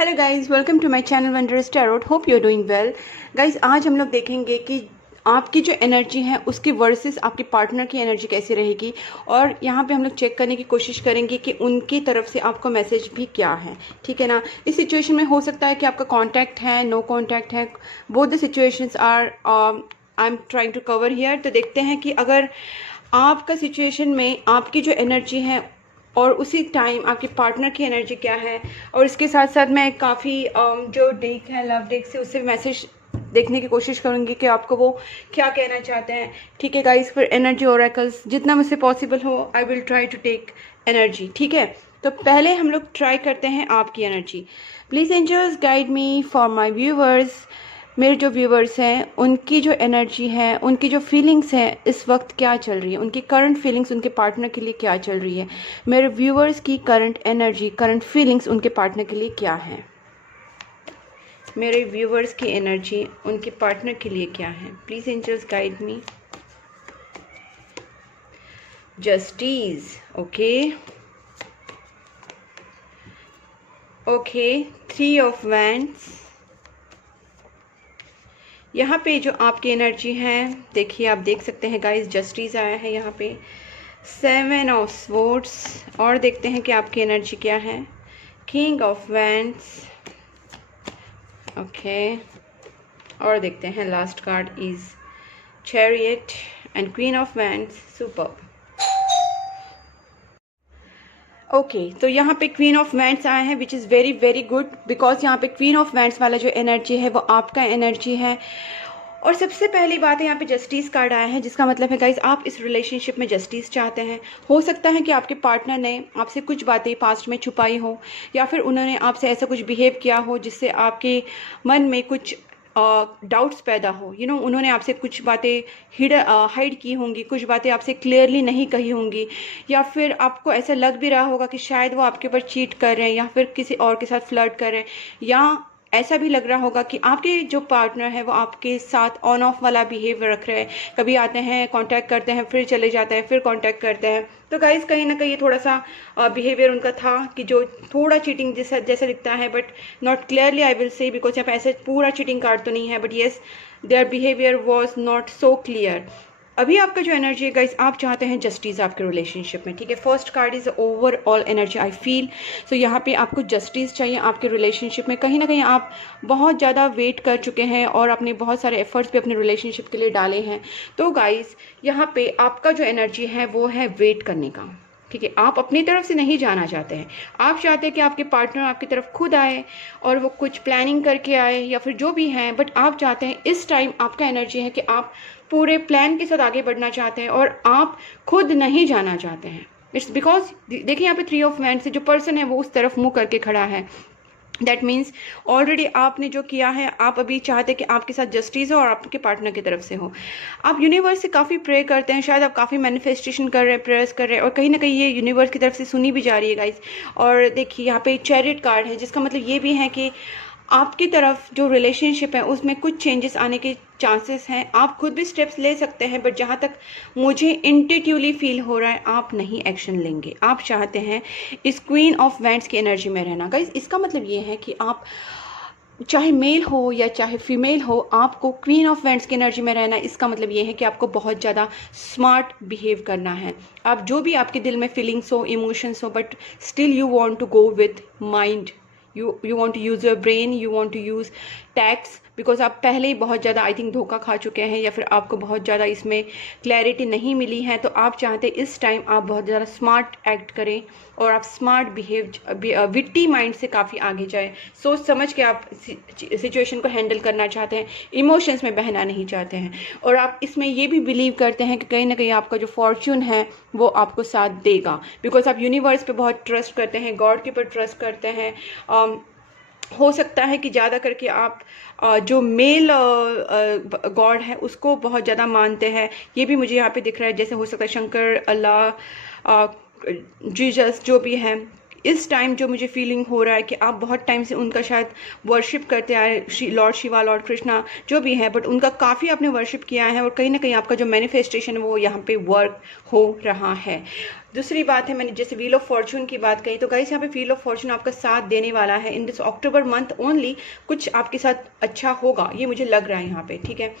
Hello guys, welcome to my channel wondrous tarot. Hope you are doing well. Guys, आज हम लोग देखेंगे कि आपकी जो एनर्जी है उसकी वर्सेस आपके पार्टनर की एनर्जी कैसी रहेगी, और यहाँ पे हम लोग चेक करने की कोशिश करेंगे कि उनकी तरफ से आपको मैसेज भी क्या है। ठीक है ना। इस सिचुएशन में हो सकता है कि आपका कॉन्टैक्ट है, नो कॉन्टैक्ट है, both the situations are I am trying to cover here. तो देखते हैं कि अगर आपका सिचुएशन में आपकी जो एनर्जी है और उसी टाइम आपके पार्टनर की एनर्जी क्या है, और इसके साथ साथ मैं काफ़ी जो डेक है लव डेक से उससे मैसेज देखने की कोशिश करूँगी कि आपको वो क्या कहना चाहते हैं। ठीक है गाइस, फिर एनर्जी ओरेकल्स जितना मुझसे पॉसिबल हो I will try to take energy. ठीक है, तो पहले हम लोग ट्राई करते हैं आपकी energy. Please angels guide me for my viewers. मेरे जो व्यूवर्स हैं उनकी जो एनर्जी है, उनकी जो फीलिंग्स है इस वक्त क्या चल रही है, उनकी करंट फीलिंग्स उनके पार्टनर के लिए क्या चल रही है। मेरे व्यूवर्स की करंट एनर्जी, करंट फीलिंग्स उनके पार्टनर के लिए क्या है। मेरे व्यूवर्स की एनर्जी उनके पार्टनर के लिए क्या है। Please angels guide me. Justice, okay okay, 3 of wands. यहाँ पे जो आपकी एनर्जी है, देखिए आप देख सकते हैं गाइस, जस्टिस आया है यहाँ पे, 7 ऑफ स्वॉर्ड्स, और देखते हैं कि आपकी एनर्जी क्या है। किंग ऑफ वैंड्स, ओके, और देखते हैं last card is chariot and queen of wands. Superb. Okay, तो यहाँ पे क्वीन ऑफ वैंड्स आए हैं which is very very good, because यहाँ पे क्वीन ऑफ वैंड्स वाला जो एनर्जी है वो आपका एनर्जी है। और सबसे पहली बात है, यहाँ पे जस्टिस कार्ड आया है, जिसका मतलब है गाइज आप इस रिलेशनशिप में जस्टिस चाहते हैं। हो सकता है कि आपके पार्टनर ने आपसे कुछ बातें पास्ट में छुपाई हो, या फिर उन्होंने आपसे ऐसा कुछ बिहेव किया हो जिससे आपके मन में कुछ डाउट्स पैदा हो। उन्होंने आपसे कुछ बातें हाइड की होंगी, कुछ बातें आपसे क्लियरली नहीं कही होंगी, या फिर आपको ऐसा लग भी रहा होगा कि शायद वो आपके ऊपर चीट कर रहे हैं, या फिर किसी और के साथ फ्लर्ट कर रहे हैं, या ऐसा भी लग रहा होगा कि आपके जो पार्टनर है वो आपके साथ ऑन ऑफ वाला बिहेवियर रख रहे हैं। कभी आते हैं, कांटेक्ट करते हैं, फिर चले जाते हैं, फिर कांटेक्ट करते हैं। तो गाइस, कहीं ना कहीं थोड़ा सा बिहेवियर उनका था कि जो थोड़ा चीटिंग जैसा जैसा दिखता है, but not clearly I will say, because यहाँ पे ऐसे पूरा चीटिंग कार्ड तो नहीं है, but yes their behaviour was not so clear. अभी आपका जो एनर्जी है गाइस, आप चाहते हैं जस्टिस आपके रिलेशनशिप में। ठीक है, first card is overall energy I feel. So यहाँ पे आपको जस्टिस चाहिए आपके रिलेशनशिप में। कहीं ना कहीं आप बहुत ज़्यादा वेट कर चुके हैं और अपने बहुत सारे एफर्ट्स भी अपने रिलेशनशिप के लिए डाले हैं। तो गाइस, यहाँ पे आपका जो एनर्जी है वो है वेट करने का। ठीक है, आप अपनी तरफ से नहीं जाना चाहते हैं, आप चाहते हैं कि आपके पार्टनर आपकी तरफ खुद आए और वो कुछ प्लानिंग करके आए, या फिर जो भी है, बट आप चाहते हैं इस टाइम आपका एनर्जी है कि आप पूरे प्लान के साथ आगे बढ़ना चाहते हैं और आप खुद नहीं जाना चाहते हैं। इट्स बिकॉज देखिए यहाँ पे 3 ऑफ वैंड्स से जो पर्सन है वो उस तरफ मुंह करके खड़ा है। दैट मीन्स ऑलरेडी आपने जो किया है, आप अभी चाहते हैं कि आपके साथ जस्टिस हो और आपके पार्टनर की तरफ से हो। आप यूनिवर्स से काफ़ी प्रे करते हैं, शायद आप काफ़ी मैनिफेस्टेशन कर रहे हैं, प्रेयर्स कर रहे हैं, और कहीं ना कहीं ये यूनिवर्स की तरफ से सुनी भी जा रही है गाइस। और देखिए यहाँ पे चैरियट कार्ड है, जिसका मतलब ये भी है कि आपकी तरफ जो रिलेशनशिप है उसमें कुछ चेंजेस आने के चांसेस हैं। आप खुद भी स्टेप्स ले सकते हैं, बट जहाँ तक मुझे इंट्यूटिवली फील हो रहा है आप नहीं एक्शन लेंगे। आप चाहते हैं इस क्वीन ऑफ वैंड्स की एनर्जी में रहना। गाइस, इसका मतलब ये है कि आप चाहे मेल हो या चाहे फीमेल हो, आपको क्वीन ऑफ वैंड्स की एनर्जी में रहना। इसका मतलब ये है कि आपको बहुत ज़्यादा स्मार्ट बिहेव करना है। आप जो भी आपके दिल में फीलिंग्स हो, इमोशंस हो, but still you want to go with mind, you want to use your brain, you want to use tax, because आप पहले ही बहुत ज़्यादा आई थिंक धोखा खा चुके हैं, या फिर आपको बहुत ज़्यादा इसमें क्लैरिटी नहीं मिली है। तो आप चाहते हैं इस टाइम आप बहुत ज़्यादा स्मार्ट एक्ट करें और आप स्मार्ट बिहेव, विट्टी माइंड से काफ़ी आगे जाए, सोच समझ के आप सिचुएशन को हैंडल करना चाहते हैं, इमोशंस में बहना नहीं चाहते हैं। और आप इसमें ये भी बिलीव करते हैं कि कहीं ना कहीं आपका जो फॉर्च्यून है वो आपको साथ देगा, बिकॉज आप यूनिवर्स पे बहुत ट्रस्ट करते हैं, गॉड के ऊपर ट्रस्ट करते हैं। हो सकता है कि ज़्यादा करके आप जो मेल गॉड है उसको बहुत ज़्यादा मानते हैं। ये भी मुझे यहाँ पे दिख रहा है, जैसे हो सकता है शंकर, अल्लाह, जीसस, जो भी है, इस टाइम जो मुझे फीलिंग हो रहा है कि आप बहुत टाइम से उनका शायद वर्शिप करते आए, लॉर्ड शिवा, लॉर्ड कृष्णा जो भी है, बट उनका काफ़ी आपने वर्शिप किया है और कहीं ना कहीं आपका जो मैनिफेस्टेशन है वो यहाँ पे वर्क हो रहा है। दूसरी बात है, मैंने जैसे व्हील ऑफ फॉर्चून की बात कही, तो गाइस यहाँ पे व्हील ऑफ फॉर्चून आपका साथ देने वाला है in this October month only. कुछ आपके साथ अच्छा होगा, ये मुझे लग रहा है यहाँ पे, ठीक है।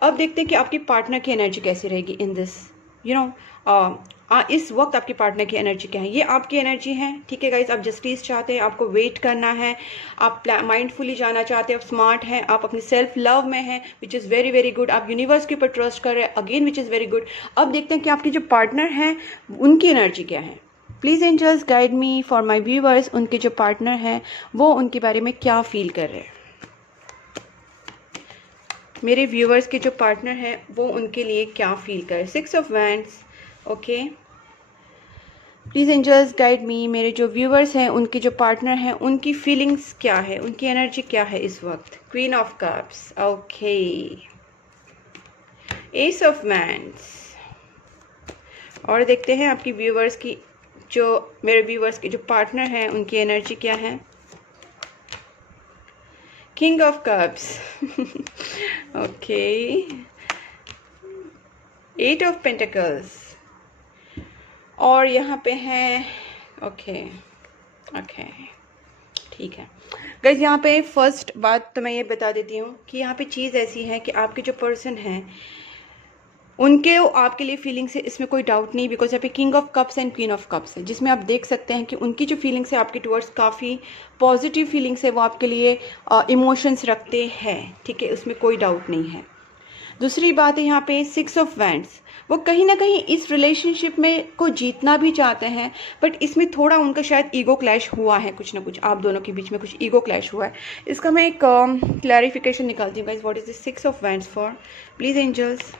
अब देखते हैं कि आपकी पार्टनर की एनर्जी कैसी रहेगी इन दिस इस वक्त आपके पार्टनर की एनर्जी क्या है। ये आपकी एनर्जी है, ठीक है गाइस। आप जस्टिस चाहते हैं, आपको वेट करना है, आप माइंडफुली जाना चाहते हैं, आप स्मार्ट हैं, आप अपनी सेल्फ लव में हैं, which is very very good. आप यूनिवर्स के ऊपर ट्रस्ट कर रहे हैं, again which is very good. अब देखते हैं कि आपके जो पार्टनर हैं उनकी एनर्जी क्या है। Please angels guide me for my viewers, उनके जो पार्टनर हैं वो उनके बारे में क्या फील कर रहे हैं। मेरे व्यूअर्स के जो पार्टनर हैं वो उनके लिए क्या फील कर रहे हैं। 6 of wands, okay. Please angels guide me, मेरे जो व्यूअर्स हैं उनके जो पार्टनर हैं उनकी फीलिंग्स क्या है, उनकी एनर्जी क्या है इस वक्त। Queen of cups, okay. S of wands, और देखते हैं आपकी व्यूअर्स की, जो मेरे व्यूअर्स के जो पार्टनर हैं उनकी एनर्जी क्या है। King of cups, okay. 8 of pentacles, और यहाँ पे है, ओके ओके, ठीक है गाइज। यहाँ पे फर्स्ट बात तो मैं ये बता देती हूँ कि यहाँ पे चीज़ ऐसी है कि आपके जो पर्सन हैं उनके आपके लिए फीलिंग्स है, इसमें कोई डाउट नहीं। बिकॉज यहाँ पे king of cups and queen of cups है, जिसमें आप देख सकते हैं कि उनकी जो फीलिंग्स है आपके टुवर्ड्स काफ़ी पॉजिटिव फीलिंग्स है, वो आपके लिए इमोशंस रखते हैं, ठीक है, उसमें कोई डाउट नहीं है। दूसरी बात है यहाँ पे 6 ऑफ वैंड्स, वो कहीं ना कहीं इस रिलेशनशिप में को जीतना भी चाहते हैं, बट इसमें थोड़ा उनका शायद ईगो क्लैश हुआ है, कुछ ना कुछ आप दोनों के बीच में कुछ ईगो क्लैश हुआ है। इसका मैं एक क्लैरिफिकेशन निकालती हूँ guys. What is this 6 of wands for, please angels.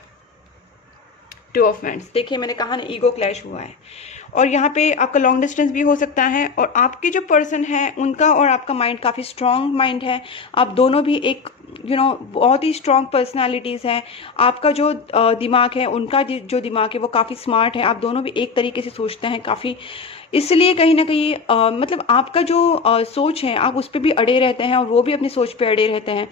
2 of wands, देखिए मैंने कहा ना ईगो क्लैश हुआ है, और यहाँ पे आपका लॉन्ग डिस्टेंस भी हो सकता है, और आपके जो पर्सन है उनका और आपका माइंड काफ़ी स्ट्रॉन्ग माइंड है। आप दोनों भी एक बहुत ही स्ट्रॉन्ग पर्सनालिटीज़ हैं। आपका जो दिमाग है, उनका जो दिमाग है वो काफ़ी स्मार्ट है। आप दोनों भी एक तरीके से सोचते हैं काफ़ी, इसलिए कहीं ना कहीं मतलब आपका जो सोच है आप उस पर भी अड़े रहते हैं और वो भी अपनी सोच पे अड़े रहते हैं।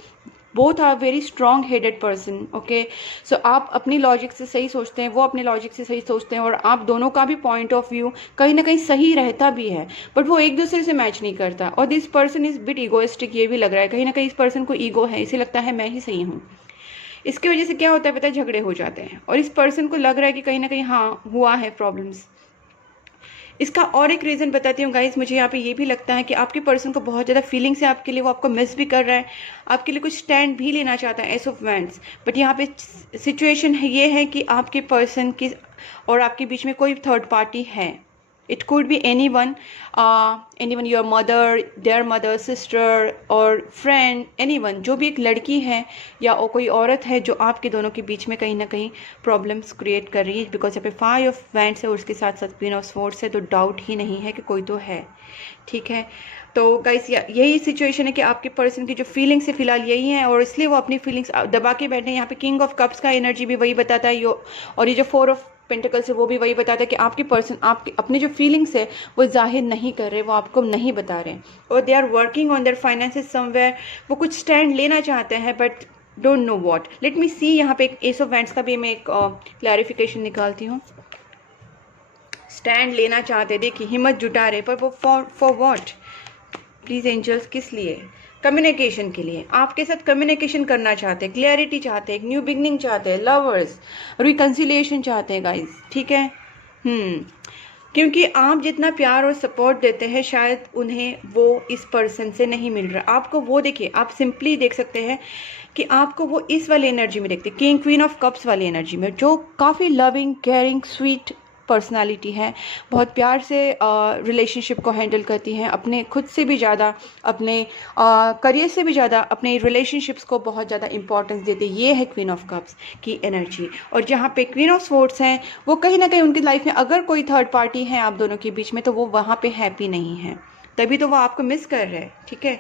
Both are very strong headed person, okay. So आप अपनी लॉजिक से सही सोचते हैं, वो अपने लॉजिक से सही सोचते हैं, और आप दोनों का भी पॉइंट ऑफ व्यू कहीं ना कहीं सही रहता भी है, बट वो एक दूसरे से मैच नहीं करता। और this person is bit egoistic, ये भी लग रहा है कहीं ना कहीं इस पर्सन को ईगो है, इसे लगता है मैं ही सही हूँ। इसकी वजह से क्या होता है पता है, झगड़े हो जाते हैं, और इस पर्सन को लग रहा है कि कहीं ना कहीं हाँ हुआ है प्रॉब्लम्स। इसका और एक रीज़न बताती हूँ गाइस, मुझे यहाँ पे ये भी लगता है कि आपके पर्सन को बहुत ज़्यादा फीलिंग्स है आपके लिए, वो आपको मिस भी कर रहा है, आपके लिए कुछ स्टैंड भी लेना चाहता है, एस ऑफ वैंड्स। बट यहाँ पे सिचुएशन ये है कि आपके पर्सन की और आपके बीच में कोई थर्ड पार्टी है। It could B anyone, your mother, there mother, sister और फ्रेंड, एनीवन, जो भी एक लड़की है या और कोई औरत है जो आपके दोनों के बीच में कहीं ना कहीं प्रॉब्लम्स क्रिएट कर रही है। बिकॉज यहाँ पे 5 ऑफ वैंड्स है और उसके साथ साथ क्वीन ऑफ स्वॉर्ड्स है, तो डाउट ही नहीं है कि कोई तो है, ठीक है। तो गाइस यही सिचुएशन है कि आपके पर्सन की जो फीलिंग्स है फिलहाल यही है, और इसलिए वो अपनी फीलिंग्स दबा के बैठे हैं। यहाँ पे किंग ऑफ कप्स का एनर्जी भी वही बताता है, और ये जो 4 ऑफ पेंटिकल्स है वो भी वही बताता है कि आपके पर्सन आपके अपने जो फीलिंग्स है वो जाहिर नहीं कर रहे, वो आपको नहीं बता रहे, और they are working on their finances somewhere. वो कुछ स्टैंड लेना चाहते हैं but don't know what. Let me see, यहाँ पे एक एस ऑफ वैंड्स का भी मैं एक क्लैरिफिकेशन निकालती हूँ। स्टैंड लेना चाहते, देखिए हिम्मत जुटा रहे, पर वो फॉर व्हाट, प्लीज़ एंजल्स, किस लिए? कम्युनिकेशन के लिए, आपके साथ कम्युनिकेशन करना चाहते हैं, क्लैरिटी चाहते हैं, एक न्यू बिगनिंग चाहते हैं, लवर्स, रिकन्सिलिएशन चाहते हैं गाइस, ठीक है। क्योंकि आप जितना प्यार और सपोर्ट देते हैं शायद उन्हें वो इस पर्सन से नहीं मिल रहा आपको। वो देखिए, आप सिंपली देख सकते हैं कि आपको वो इस वाली एनर्जी में देखते हैं, किंग क्वीन ऑफ कप्स वाली एनर्जी में, जो काफ़ी लविंग, केयरिंग, स्वीट पर्सनालिटी है, बहुत प्यार से रिलेशनशिप को हैंडल करती हैं, अपने खुद से भी ज़्यादा, अपने करियर से भी ज़्यादा अपने रिलेशनशिप्स को बहुत ज़्यादा इंपॉर्टेंस देते। ये है क्वीन ऑफ कप्स की एनर्जी। और जहाँ पे क्वीन ऑफ स्वॉर्ड्स हैं, वो कहीं ना कहीं उनकी लाइफ में अगर कोई थर्ड पार्टी है आप दोनों के बीच में, तो वो वहाँ पे हैप्पी नहीं है, तभी तो वो आपको मिस कर रहे हैं, ठीक है।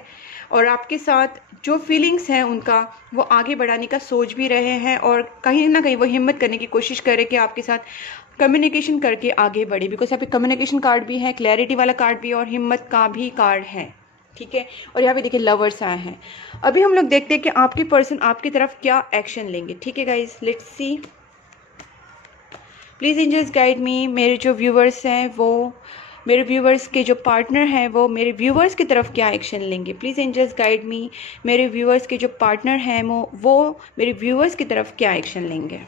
और आपके साथ जो फीलिंग्स हैं उनका वो आगे बढ़ाने का सोच भी रहे हैं, और कहीं ना कहीं वो हिम्मत करने की कोशिश करे कि आपके साथ कम्युनिकेशन करके आगे बढ़े। बिकॉज यहाँ पे कम्युनिकेशन कार्ड भी है, क्लैरिटी वाला कार्ड भी है और हिम्मत का भी कार्ड है, ठीक है। और यहाँ पे देखिए लवर्स आए हैं। अभी हम लोग देखते हैं कि आपके पर्सन आपकी तरफ क्या एक्शन लेंगे, ठीक है guys, let's see. Please angels guide me. मेरे जो व्यूवर्स हैं वो, मेरे व्यूवर्स के जो पार्टनर हैं वो मेरे व्यूवर्स की तरफ क्या एक्शन लेंगे। Please angels guide me. मेरे व्यूवर्स के जो पार्टनर हैं वो मेरे व्यूवर्स की तरफ क्या एक्शन लेंगे।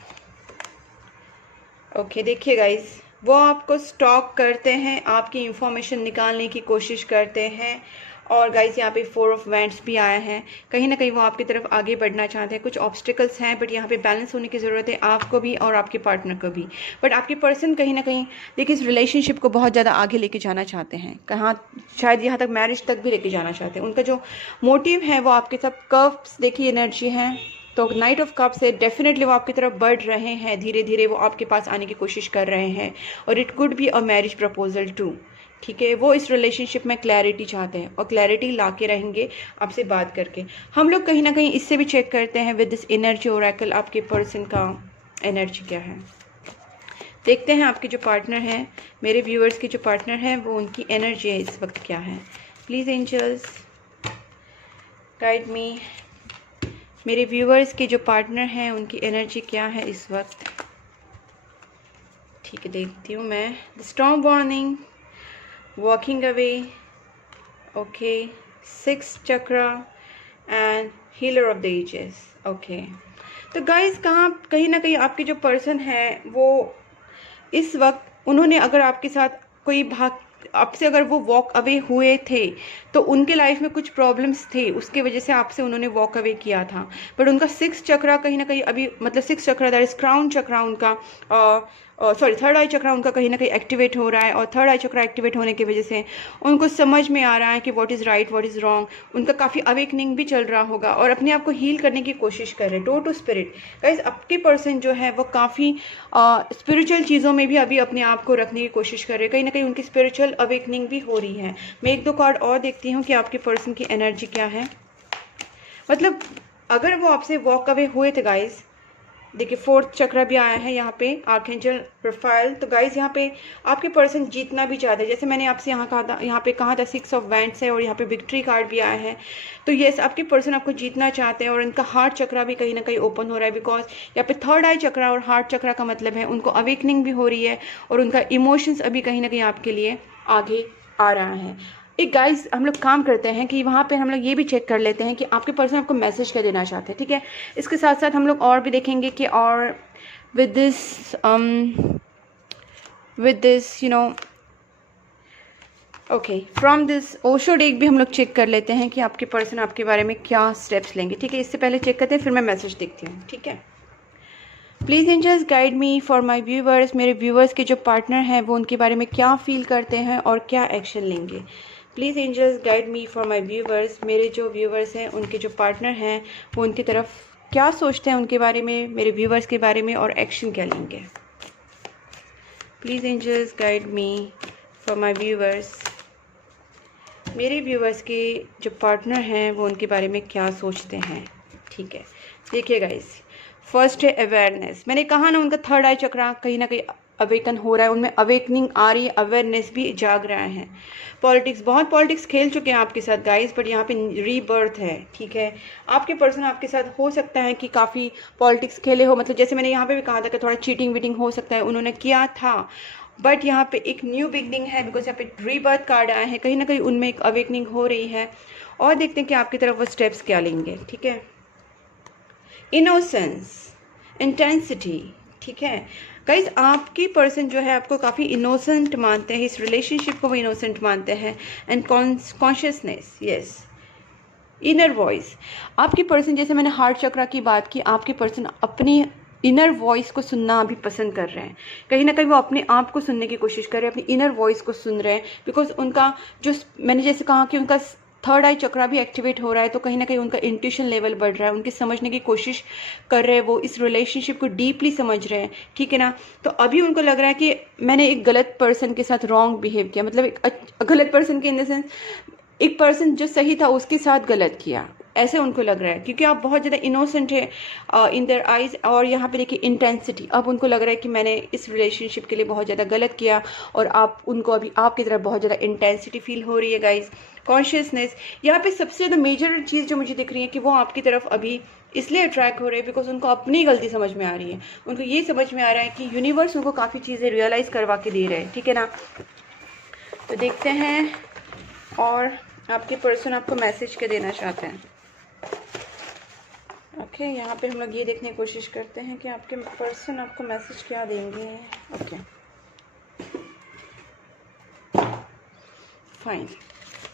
ओके देखिए गाइज, वो आपको स्टॉक करते हैं, आपकी इंफॉर्मेशन निकालने की कोशिश करते हैं। और गाइज यहाँ पे 4 ऑफ वैंड्स भी आया है। कहीं ना कहीं वो आपकी तरफ आगे बढ़ना चाहते हैं। कुछ ऑब्स्टिकल्स हैं बट यहाँ पे बैलेंस होने की ज़रूरत है आपको भी और आपके पार्टनर को भी। बट आपके पर्सन कहीं ना कहीं देखिए इस रिलेशनशिप को बहुत ज़्यादा आगे लेके जाना चाहते हैं, कहाँ शायद यहाँ तक मैरिज तक भी लेके जाना चाहते हैं। उनका जो मोटिव है वो आपके साथ कप्स देखिए एनर्जी है, तो नाइट ऑफ कप से डेफिनेटली वो आपकी तरफ बढ़ रहे हैं, धीरे धीरे वो आपके पास आने की कोशिश कर रहे हैं। और it could be a marriage proposal too, ठीक है। वो इस रिलेशनशिप में क्लैरिटी चाहते हैं और क्लैरिटी ला के रहेंगे आपसे बात करके। हम लोग कहीं ना कहीं इससे भी चेक करते हैं विद दिस एनर्जी ओरेकल आपके पर्सन का एनर्जी क्या है। देखते हैं आपके जो पार्टनर हैं, मेरे व्यूअर्स के जो पार्टनर हैं वो उनकी एनर्जी इस वक्त क्या है। Please angels guide me. मेरे व्यूअर्स के जो पार्टनर हैं उनकी एनर्जी क्या है इस वक्त, ठीक है देखती हूँ मैं। The storm warning, walking away, okay, 6 chakra and healer of the ages, okay. तो गाइस कहीं ना कहीं आपके जो पर्सन है वो इस वक्त उन्होंने अगर आपके साथ कोई आपसे अगर वो वॉक अवे हुए थे तो उनके लाइफ में कुछ प्रॉब्लम्स थे, उसके वजह से आपसे उन्होंने वॉक अवे किया था। बट उनका 6 चक्रा कहीं ना कहीं अभी, मतलब 6 चक्रा दैट इज क्राउन चक्रा उनका, सॉरी 3rd आई चक्रा उनका कहीं ना कहीं एक्टिवेट हो रहा है। और 3rd आई चक्रा एक्टिवेट होने की वजह से उनको समझ में आ रहा है कि what is right what is wrong. उनका काफ़ी अवेकनिंग भी चल रहा होगा और अपने आप को हील करने की कोशिश कर रहे हैं। डोर टू स्पिरिट गाइस, आपके पर्सन जो है वो काफ़ी स्पिरिचुअल चीज़ों में भी अभी अपने आप को रखने की कोशिश कर रहे हैं। कहीं ना कहीं उनकी स्पिरिचुअल अवेकनिंग भी हो रही है। मैं 1-2 कार्ड और देखती हूँ कि आपके पर्सन की एनर्जी क्या है। मतलब अगर वो आपसे वॉक अवे हुए थे गाइस, देखिए 4th चक्रा भी आया है यहाँ पे, आर्कएंजल प्रोफाइल। तो गाइज यहाँ पे आपके पर्सन जीतना भी चाहते हैं, जैसे मैंने आपसे यहाँ कहा था 6 ऑफ वैंड्स है और यहाँ पे विक्ट्री कार्ड भी आया है। तो यस, आपके पर्सन आपको जीतना चाहते हैं और उनका हार्ट चक्रा भी कहीं ना कहीं ओपन हो रहा है। बिकॉज यहाँ पे 3rd आई चक्रा और हार्ट चक्रा का मतलब है उनको अवेकनिंग भी हो रही है और उनका इमोशंस अभी कहीं ना कहीं आपके लिए आगे आ रहा है। एक गाइस हम लोग काम करते हैं कि वहाँ पे हम लोग ये भी चेक कर लेते हैं कि आपके पर्सन आपको मैसेज क्या देना चाहते हैं, ठीक है। इसके साथ साथ हम लोग और भी देखेंगे कि और with this you know okay, from this Osho deck भी हम लोग चेक कर लेते हैं कि आपके पर्सन आपके बारे में क्या स्टेप्स लेंगे, ठीक है। इससे पहले चेक करते हैं, फिर मैं मैसेज देखती हूँ, ठीक है। Please angels guide me for my viewers. मेरे व्यूवर्स के जो पार्टनर हैं वो उनके बारे में क्या फील करते हैं और क्या एक्शन लेंगे। Please angels guide me for my viewers. मेरे जो व्यूवर्स हैं उनके जो पार्टनर हैं वो उनकी तरफ क्या सोचते हैं उनके बारे में, मेरे व्यूवर्स के बारे में, और एक्शन क्या लेंगे। Please angels guide me for my viewers. मेरे व्यूवर्स के जो पार्टनर हैं वो उनके बारे में क्या सोचते हैं, ठीक है। देखिए गाइस, फर्स्ट है अवेयरनेस। मैंने कहा ना उनका 3rd आई चक्रा कहीं ना कहीं अवेकन हो रहा है, उनमें अवेकनिंग आ रही है, अवेयरनेस भी जाग रहा है। पॉलिटिक्स, बहुत पॉलिटिक्स खेल चुके हैं आपके साथ गाइस, बट यहाँ पे रीबर्थ है, ठीक है। आपके पर्सन आपके साथ हो सकता है कि काफ़ी पॉलिटिक्स खेले हो, मतलब जैसे मैंने यहाँ पे भी कहा था कि थोड़ा चीटिंग वीटिंग हो सकता है, उन्होंने किया था। बट यहाँ पे एक न्यू बिगनिंग है, बिकॉज यहाँ पे रीबर्थ कार्ड आया है, कहीं ना कहीं उनमें एक अवेकनिंग हो रही है। और देखते हैं कि आपकी तरफ वो स्टेप्स क्या लेंगे, ठीक है। इनोसेंस, इंटेंसिटी, ठीक है गाइज, आपकी पर्सन जो है आपको काफ़ी इनोसेंट मानते हैं, इस रिलेशनशिप को वो इनोसेंट मानते हैं। And consciousness, yes, inner voice. आपकी पर्सन, जैसे मैंने हार्ट चक्रा की बात की, आपके पर्सन अपनी इनर वॉइस को सुनना अभी पसंद कर रहे हैं। कहीं ना कहीं वो अपने आप को सुनने की कोशिश कर रहे हैं, अपनी इनर वॉइस को सुन रहे हैं। बिकॉज उनका जो, मैंने जैसे कहा कि उनका 3rd आई चक्रा भी एक्टिवेट हो रहा है, तो कहीं ना कहीं उनका इंट्यूशन लेवल बढ़ रहा है, उनकी समझने की कोशिश कर रहे हैं, वो इस रिलेशनशिप को डीपली समझ रहे हैं, ठीक है ना। तो अभी उनको लग रहा है कि मैंने एक गलत पर्सन के साथ रॉन्ग बिहेव किया, मतलब एक गलत पर्सन के इन द सेंस एक पर्सन जो सही था उसके साथ गलत किया, ऐसे उनको लग रहा है, क्योंकि आप बहुत ज़्यादा इनोसेंट है इन देयर आइज। और यहाँ पे देखिए इंटेंसिटी, अब उनको लग रहा है कि मैंने इस रिलेशनशिप के लिए बहुत ज़्यादा गलत किया, और आप उनको अभी आपकी तरफ बहुत ज़्यादा इंटेंसिटी फील हो रही है गाइज। कॉन्शियसनेस, यहाँ पे सबसे ज़्यादा मेजर चीज़ जो मुझे दिख रही है कि वो आपकी तरफ अभी इसलिए अट्रैक्ट हो रहे हैं बिकॉज उनको अपनी गलती समझ में आ रही है। उनको ये समझ में आ रहा है कि यूनिवर्स उनको काफ़ी चीज़ें रियलाइज़ करवा के दे रहे हैं, ठीक है ना। तो देखते हैं और आपके पर्सन आपको मैसेज क्या देना चाहते हैं। ओके, यहाँ पे हम लोग ये देखने की कोशिश करते हैं कि आपके पर्सन आपको मैसेज क्या देंगे। Okay fine.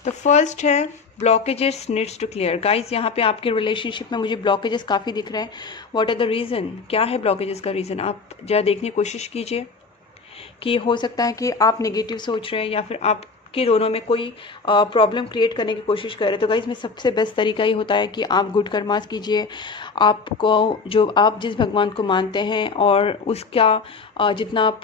तो फर्स्ट है blockages needs to clear. Guys यहाँ पे आपके रिलेशनशिप में मुझे ब्लॉकेजेस काफ़ी दिख रहे हैं। व्हाट आर द रीज़न, क्या है ब्लॉकेजेस का रीज़न, आप जरा देखने की कोशिश कीजिए कि हो सकता है कि आप नेगेटिव सोच रहे हैं या फिर आपके दोनों में कोई प्रॉब्लम क्रिएट करने की कोशिश कर रहे हैं। तो गाइज में सबसे बेस्ट तरीका ही होता है कि आप गुड कर्मास कीजिए। आपको जो आप जिस भगवान को मानते हैं और उसका जितना आप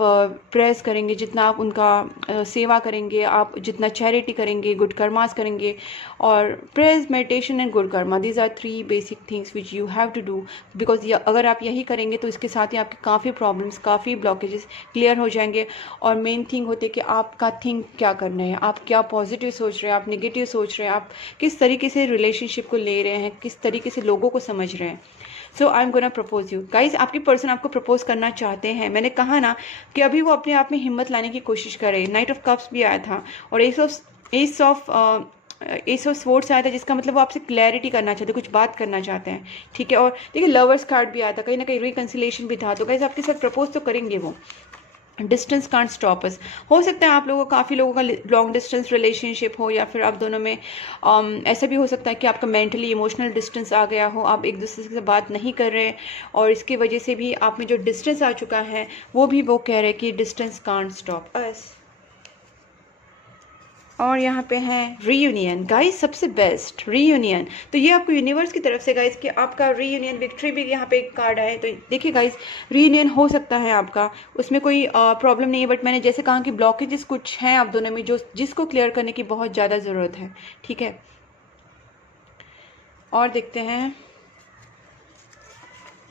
प्रेस करेंगे, जितना आप उनका सेवा करेंगे, आप जितना चैरिटी करेंगे, गुड कर्मास करेंगे, और prayers, meditation and good karma, these are 3 basic things which you have to do. Because अगर आप यही करेंगे तो इसके साथ ही आपके काफ़ी प्रॉब्लम्स, काफ़ी ब्लॉकेजेस क्लियर हो जाएंगे। और मेन थिंग होती है कि आपका थिंक क्या करना है, आप क्या पॉजिटिव सोच रहे हैं, आप नेगेटिव सोच रहे हैं, आप किस तरीके से रिलेशनशिप को ले रहे हैं, किस तरीके से लोगों को समझ रहे हैं। So I am gonna propose you guys. आपकी पर्सन आपको प्रपोज करना चाहते हैं। मैंने कहा ना कि अभी वो अपने आप में हिम्मत लाने की कोशिश कर रहे हैं। नाइट ऑफ कप्स भी आया था और एस ऑफ स्वॉर्ड्स आया था, जिसका मतलब वो आपसे क्लैरिटी करना चाहते हैं, कुछ बात करना चाहते हैं, ठीक है। और देखिए लवर्स कार्ड भी आया था, कहीं ना कहीं रिकन्सिलेशन भी था। तो गाइज आपके साथ प्रपोज तो करेंगे वो। Distance can't stop us. हो सकता है आप लोगों काफ़ी लोगों का लॉन्ग डिस्टेंस रिलेशनशिप हो, या फिर आप दोनों में ऐसा भी हो सकता है कि आपका मेंटली इमोशनल डिस्टेंस आ गया हो, आप एक दूसरे से बात नहीं कर रहे, और इसकी वजह से भी आप में जो डिस्टेंस आ चुका है वो भी वो कह रहे हैं कि डिस्टेंस कांट स्टॉप अस। और यहाँ पे है रीयूनियन। गाइस सबसे बेस्ट रीयूनियन, तो ये आपको यूनिवर्स की तरफ से गाइस कि आपका रीयूनियन, विक्ट्री भी यहाँ पे एक कार्ड आया है। तो देखिए गाइस रीयूनियन हो सकता है आपका, उसमें कोई प्रॉब्लम नहीं है। बट मैंने जैसे कहा कि ब्लॉकेजेस कुछ हैं आप दोनों में जो जिसको क्लियर करने की बहुत ज़्यादा ज़रूरत है, ठीक है। और देखते हैं।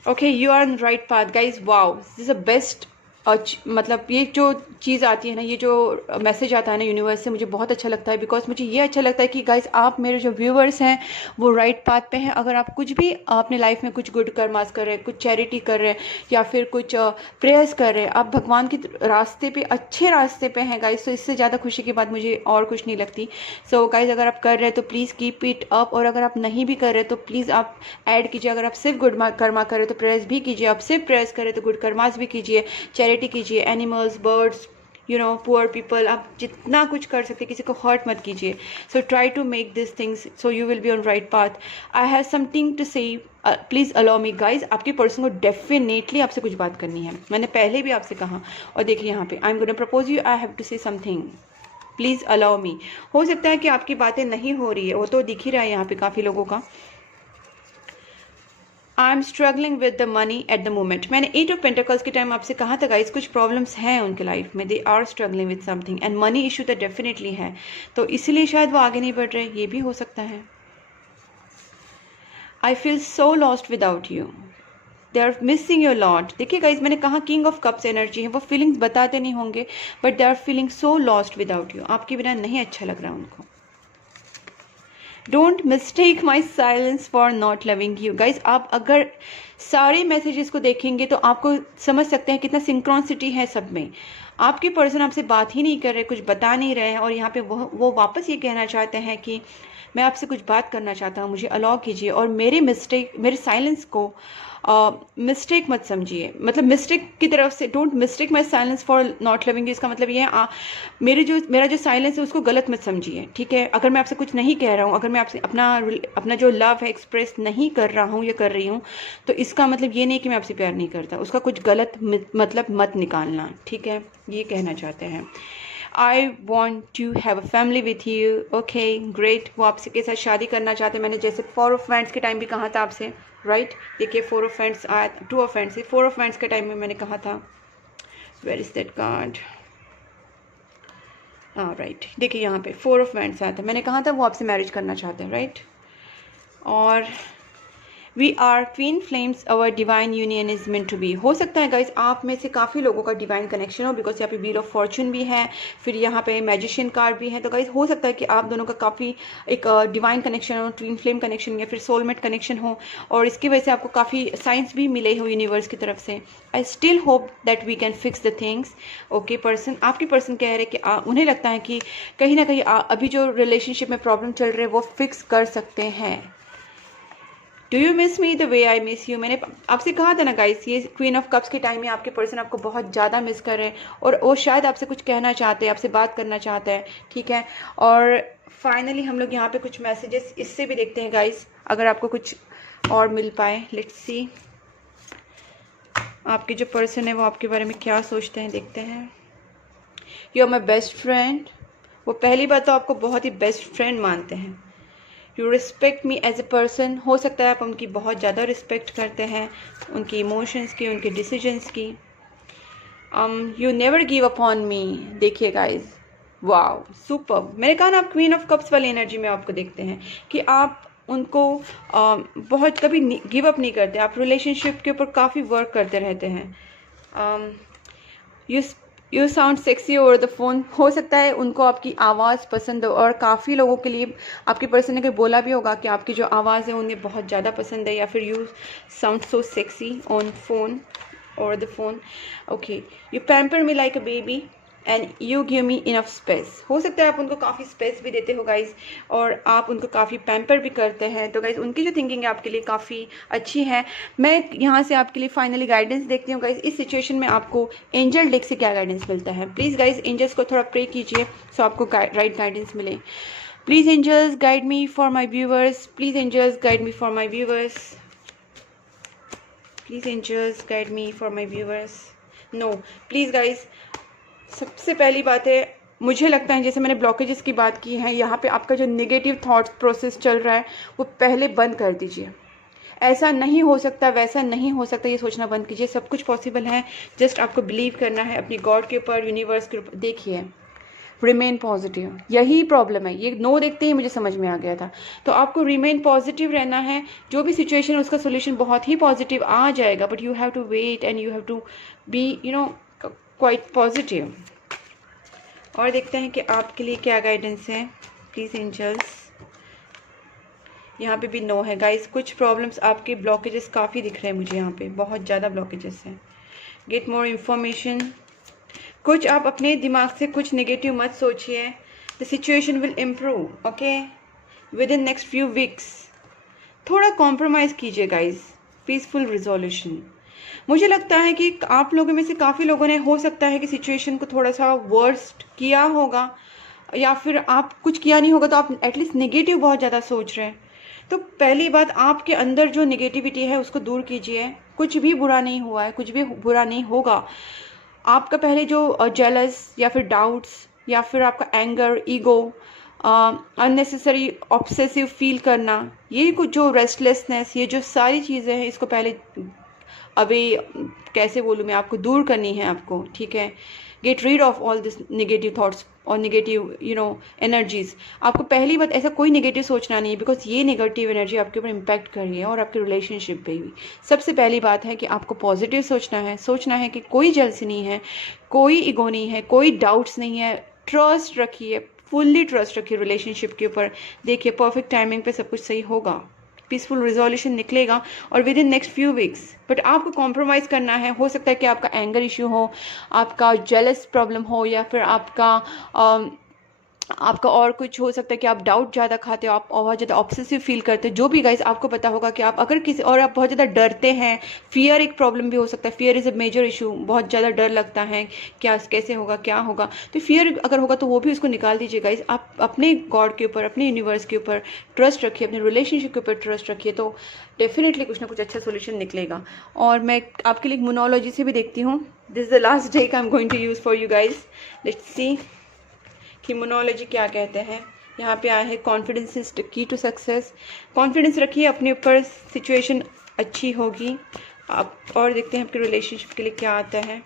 Okay, you are on right path guys. Wow, this is a best. मतलब ये जो चीज़ आती है ना, ये जो मैसेज आता है ना यूनिवर्स से, मुझे बहुत अच्छा लगता है। बिकॉज मुझे ये अच्छा लगता है कि गाइस आप मेरे जो व्यूवर्स हैं वो राइट पाथ पे हैं। अगर आप कुछ भी अपने लाइफ में कुछ गुड कर्मास कर रहे हैं, कुछ चैरिटी कर रहे हैं, या फिर कुछ प्रेयर्स कर रहे हैं, आप भगवान के रास्ते पे, अच्छे रास्ते पे हैं गाइस, तो इससे ज़्यादा खुशी की बात मुझे और कुछ नहीं लगती। सो गाइस अगर आप कर रहे हैं तो प्लीज़ कीप इट अप, और अगर आप नहीं भी कर रहे तो प्लीज़ आप ऐड कीजिए। अगर आप सिर्फ गुड कर्मा कर रहे हो तो प्रेयर्स भी कीजिए, आप सिर्फ प्रेयर्स कर रहे तो गुड कर्मास भी कीजिए, चैरिटी कीजिए, animals, birds, you know, poor people, आप जितना कुछ कर सकते, किसी को हर्ट मत कीजिए। So try to make this things so you will be on right path. I have something to say, please allow me guys. आपके पर्सन को डेफिनेटली आपसे कुछ बात करनी है, मैंने पहले भी आपसे कहा। और देखिए यहाँ पे I am gonna propose you, I have to say something, please allow me. हो सकता है कि आपकी बातें नहीं हो रही है, वो तो दिख ही रहा है यहाँ पे काफ़ी लोगों का। I am struggling with the money at the moment. मैंने 8 ऑफ पेंटिकल्स के टाइम आपसे कहा था गाइस, कुछ प्रॉब्लम्स हैं उनके लाइफ में, they are struggling with something, and money issue तो डेफिनेटली है। तो इसीलिए शायद वो आगे नहीं बढ़ रहे, ये भी हो सकता है। I feel so lost without you, they are missing your lot. देखिए गाइज मैंने कहा किंग ऑफ कप्स एनर्जी है, वो फीलिंग्स बताते नहीं होंगे but they are feeling so lost without you. आपके बिना नहीं अच्छा लग रहा उनको। Don't mistake my silence for not loving you. Guys आप अगर सारे मैसेजेस को देखेंगे तो आपको समझ सकते हैं कितना सिंक्रोनिसिटी है सब में। आपके पर्सन आपसे बात ही नहीं कर रहे, कुछ बता नहीं रहे हैं, और यहाँ पे वो वापस ये कहना चाहते हैं कि मैं आपसे कुछ बात करना चाहता हूँ, मुझे अलाउ कीजिए, और मेरे साइलेंस को मिस्टेक मत समझिए। मतलब मिस्टेक की तरफ से, don't mistake my silence for not loving you, इसका मतलब ये है मेरा जो साइलेंस है उसको गलत मत समझिए, ठीक है। अगर मैं आपसे कुछ नहीं कह रहा हूँ, अगर मैं आपसे अपना जो लव है एक्सप्रेस नहीं कर रहा हूँ या कर रही हूँ, तो इसका मतलब ये नहीं कि मैं आपसे प्यार नहीं करता, उसका कुछ गलत मतलब मत निकालना, ठीक है। ये कहना चाहते हैं। I want to have a family with you. Okay great, वो आपसे के साथ शादी करना चाहते हैं। मैंने जैसे 4 ऑफ वांड्स के टाइम भी कहा था आपसे, राइट। देखिए 4 ऑफ वांड्स आया, 2 ऑफ वांड्स से 4 ऑफ वांड्स के टाइम में मैंने कहा था। Where is that card? हाँ राइट, देखिए यहाँ पे 4 ऑफ वैंड्स आया था, मैंने कहा था वो आपसे मैरिज करना चाहते हैं, राइट। और we are twin flames, our divine union is meant to be. हो सकता है गाइज आप में से काफ़ी लोगों का डिवाइन कनेक्शन हो, बिकॉज यहाँ पे व्हील ऑफ फॉर्चून भी है, फिर यहाँ पे मैजिशियन कार्ड भी है। तो गाइज हो सकता है कि आप दोनों का काफ़ी एक डिवाइन कनेक्शन हो, ट्विन फ्लेम कनेक्शन या फिर सोलमेट कनेक्शन हो, और इसकी वजह से आपको काफ़ी साइंस भी मिले हो यूनिवर्स की तरफ से। I still hope that we can fix the things. Okay, person, आपकी पर्सन कह रहे हैं कि उन्हें लगता है कि कहीं ना कहीं अभी जो रिलेशनशिप में प्रॉब्लम चल रहे हैं वो फिक्स कर सकते हैं। Do you miss me the way I miss you. मैंने आपसे कहा था ना गाइस, ये क्वीन ऑफ कप्स के टाइम में आपके पर्सन आपको बहुत ज़्यादा मिस कर रहे हैं, और वो शायद आपसे कुछ कहना चाहते हैं, आपसे बात करना चाहते हैं, ठीक है। और फाइनली हम लोग यहाँ पे कुछ मैसेजेस इससे भी देखते हैं गाइस, अगर आपको कुछ और मिल पाए। लेट्स सी आपके जो पर्सन है वो आपके बारे में क्या सोचते हैं, देखते हैं। You are my best friend. वो पहली बात तो आपको बहुत ही बेस्ट फ्रेंड मानते हैं। You respect me as a person. हो सकता है आप उनकी बहुत ज़्यादा रिस्पेक्ट करते हैं, उनकी इमोशंस की, उनके डिसीजंस की। You never give up on me. देखिए गाइज, वाओ सुपर। मैंने कहा ना, आप क्वीन ऑफ कप्स वाली एनर्जी में आपको देखते हैं कि आप उनको बहुत कभी गिव अप नहीं करते, आप रिलेशनशिप के ऊपर काफ़ी वर्क करते रहते हैं। You sound sexy over the phone. हो सकता है उनको आपकी आवाज़ पसंद हो, और काफ़ी लोगों के लिए आपके पर्सन ने बोला भी होगा कि आपकी जो आवाज़ है उन्हें बहुत ज़्यादा पसंद है, या फिर you sound so sexy on phone over the phone. Okay, you pamper me like a baby and you give me enough space. हो सकता है आप उनको काफ़ी स्पेस भी देते हो गाइज, और आप उनको काफ़ी पैम्पर भी करते हैं। तो गाइज उनकी जो थिंकिंग है आपके लिए काफ़ी अच्छी है। मैं यहाँ से आपके लिए फाइनली गाइडेंस देखती हूँ गाइज, इस सिचुएशन में आपको एंजल डेक से क्या गाइडेंस मिलता है। प्लीज़ गाइज एंजल्स को थोड़ा प्रे कीजिए सो आपको राइट गाइडेंस मिले। Please angels guide me for my viewers. Please angels guide me for my viewers. Please angels guide me for my viewers. No please guys, सबसे पहली बात है, मुझे लगता है जैसे मैंने ब्लॉकेजेस की बात की है, यहाँ पे आपका जो नेगेटिव थॉट्स प्रोसेस चल रहा है वो पहले बंद कर दीजिए। ऐसा नहीं हो सकता, वैसा नहीं हो सकता, ये सोचना बंद कीजिए। सब कुछ पॉसिबल है, जस्ट आपको बिलीव करना है अपनी गॉड के ऊपर, यूनिवर्स के ऊपर। देखिए, रिमेन पॉजिटिव, यही प्रॉब्लम है। ये नो देखते ही मुझे समझ में आ गया था। तो आपको रिमेन पॉजिटिव रहना है। जो भी सिचुएशन है उसका सोल्यूशन बहुत ही पॉजिटिव आ जाएगा, but you have to wait and you have to be quite positive. और देखते हैं कि आपके लिए क्या गाइडेंस है। प्लीज़ एंजल्स, यहाँ पे भी नो है गाइस। कुछ प्रॉब्लम्स, आपके ब्लॉकेजेस काफ़ी दिख रहे हैं मुझे, यहाँ पे बहुत ज़्यादा ब्लॉकेजेस हैं। Get more information. कुछ आप अपने दिमाग से कुछ नेगेटिव मत सोचिए। The situation will improve, okay, with in next few weeks. थोड़ा कॉम्प्रोमाइज़ कीजिए गाइस, पीसफुल रिजोल्यूशन। मुझे लगता है कि आप लोगों में से काफ़ी लोगों ने, हो सकता है कि सिचुएशन को थोड़ा सा वर्स्ट किया होगा, या फिर आप कुछ किया नहीं होगा तो आप एटलीस्ट नेगेटिव बहुत ज़्यादा सोच रहे हैं। तो पहली बात, आपके अंदर जो नेगेटिविटी है उसको दूर कीजिए। कुछ भी बुरा नहीं हुआ है, कुछ भी बुरा नहीं होगा। आपका पहले जो जेलस या फिर डाउट्स या फिर आपका anger, ego, unnecessary obsessive feel करना, ये कुछ जो रेस्टलेसनेस, ये जो सारी चीज़ें हैं, इसको पहले अभी कैसे बोलूँ मैं आपको, दूर करनी है आपको, ठीक है। Get rid of all this negative thoughts और नेगेटिव एनर्जीज। आपको पहली बात, ऐसा कोई नेगेटिव सोचना नहीं है, बिकॉज ये नेगेटिव एनर्जी आपके ऊपर इम्पैक्ट कर रही है और आपके रिलेशनशिप पे भी। सबसे पहली बात है कि आपको पॉजिटिव सोचना है कि कोई जल्दी नहीं है, कोई ईगो नहीं है, कोई डाउट्स नहीं है। ट्रस्ट रखिए, फुल्ली ट्रस्ट रखिए रिलेशनशिप के ऊपर। देखिए, परफेक्ट टाइमिंग पे सब कुछ सही होगा, पीसफुल रिजोल्यूशन निकलेगा, और with in next few weeks. But आपको कॉम्प्रोमाइज़ करना है। हो सकता है कि आपका एंगर इश्यू हो, आपका जेलस प्रॉब्लम हो, या फिर आपका और कुछ हो सकता है कि आप डाउट ज़्यादा खाते हो, आप बहुत ज़्यादा ऑब्सेसिव फील करते हो। जो भी गाइस, आपको पता होगा कि आप अगर किसी, और आप बहुत ज़्यादा डरते हैं, फियर एक प्रॉब्लम भी हो सकता है। Fear is a major issue. बहुत ज़्यादा डर लगता है, क्या कैसे होगा, क्या होगा। तो फियर अगर होगा तो वो भी उसको निकाल दीजिए गाइस। आप अपने गॉड के ऊपर, अपने यूनिवर्स के ऊपर ट्रस्ट रखिए, अपने रिलेशनशिप के ऊपर ट्रस्ट रखिए, तो डेफिनेटली कुछ ना कुछ अच्छा सोल्यूशन निकलेगा। और मैं आपके लिए मोनोलॉजी से भी देखती हूँ। This is the last deck I am going to use for you guys. Let's see कि मोनोलॉजी क्या कहते हैं। यहाँ पे आया है confidence is key to success. Confidence रखिए अपने ऊपर, सिचुएशन अच्छी होगी आप। और देखते हैं आपके रिलेशनशिप के लिए क्या आता है।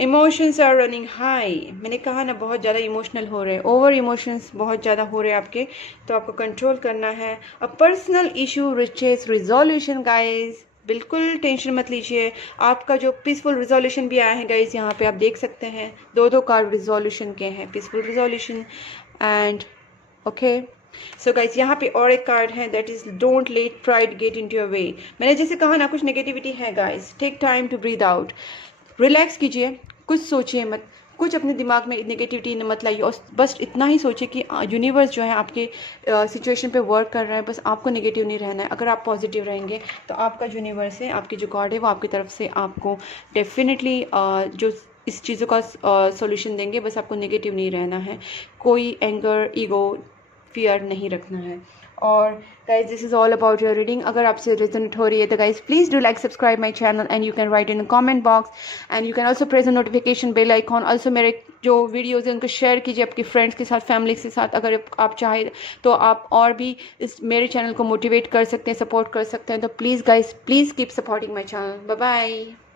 Emotions are running high. मैंने कहा ना बहुत ज़्यादा इमोशनल हो रहे हैं, ओवर इमोशंस बहुत ज़्यादा हो रहे हैं आपके, तो आपको कंट्रोल करना है। A personal issue reaches resolution guys, बिल्कुल टेंशन मत लीजिए। आपका जो पीसफुल रिजोल्यूशन भी आया है गाइज, यहाँ पे आप देख सकते हैं दो कार्ड रिजोल्यूशन के हैं, peaceful resolution and okay. So guys यहाँ पे और एक कार्ड है, that is don't let pride get into your way. मैंने जैसे कहा ना कुछ नेगेटिविटी है guys, take time to breathe out, relax कीजिए, कुछ सोचिए मत, कुछ अपने दिमाग में नेगेटिविटी मत लाइए, और बस इतना ही सोचिए कि यूनिवर्स जो है आपके सिचुएशन पे वर्क कर रहा है, बस आपको नेगेटिव नहीं रहना है। अगर आप पॉजिटिव रहेंगे तो आपका यूनिवर्स है, आपकी जो गॉड है वो आपकी तरफ से आपको डेफिनेटली जो इस चीज़ों का सॉल्यूशन देंगे। बस आपको नेगेटिव नहीं रहना है, कोई एंगर ईगो फियर नहीं रखना है। और guys this is all about your reading. अगर आपसे रेजोनेट हो रही है तो guys please do like subscribe my channel and you can write in comment box and you can also press the notification bell icon. Also मेरे जो videos हैं उनको शेयर कीजिए आपके फ्रेंड्स के साथ, फैमिली के साथ। अगर आप चाहें तो आप और भी इस मेरे चैनल को मोटिवेट कर सकते हैं, सपोर्ट कर सकते हैं। तो please guys please keep supporting my channel. Bye bye.